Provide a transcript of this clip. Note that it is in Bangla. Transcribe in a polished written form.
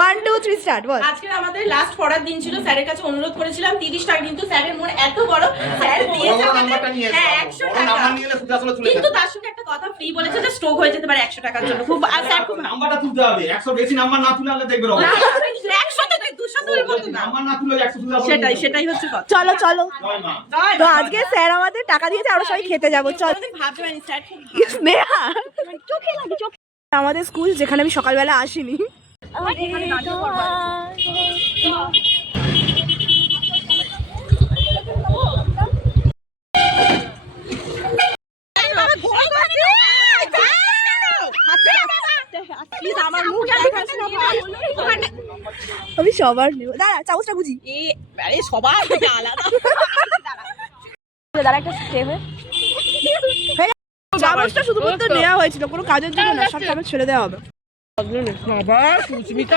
1 2 3 স্টার্ট বল। আজকে আমাদের লাস্ট পড়ার দিন ছিল, স্যারের কাছে অনুরোধ করেছিলাম 30 টাকা, কিন্তু স্যারের মন এত বড়, স্যার দিয়েছে আমাদের 100 টাকা। কিন্তু তার সঙ্গে একটা কথা ফ্রি বলেছে যে স্ট্রোক হয়ে যেতে পারে 100 টাকার জন্য। খুব স্যার খুব নাম্বারটা তুলতে হবে, 100 বেশি নাম্বার না তুললে দেখবে রকম 100 তে 200 তুলবো না, নাম্বার না তুললে 100 তুলতে হবে। সেটাই হচ্ছে কথা। চলো চলো, জয় মা। তো আজকে স্যার আমাদের টাকা দিয়েছে, আমরা সবাই খেতে যাবো। চল কোনোদিন ভাবতে পারিনি স্যার খুব স্নেহা, চোখে লাগে চোখে। আমাদের স্কুল যেখানে আমি সকালবেলা আসিনি। আমি সবার নেব। দাঁড়া চামচটা বুঝি। আরে সবার থেকে আলাদা। দাঁড়া একটা স্টে হয়ে চামচটা শুধুমাত্র নেওয়া হয়েছিল, কোনো কাজের জন্য না, সব চামচ ছেড়ে দেওয়া হবে। বাবা সুস্মিতা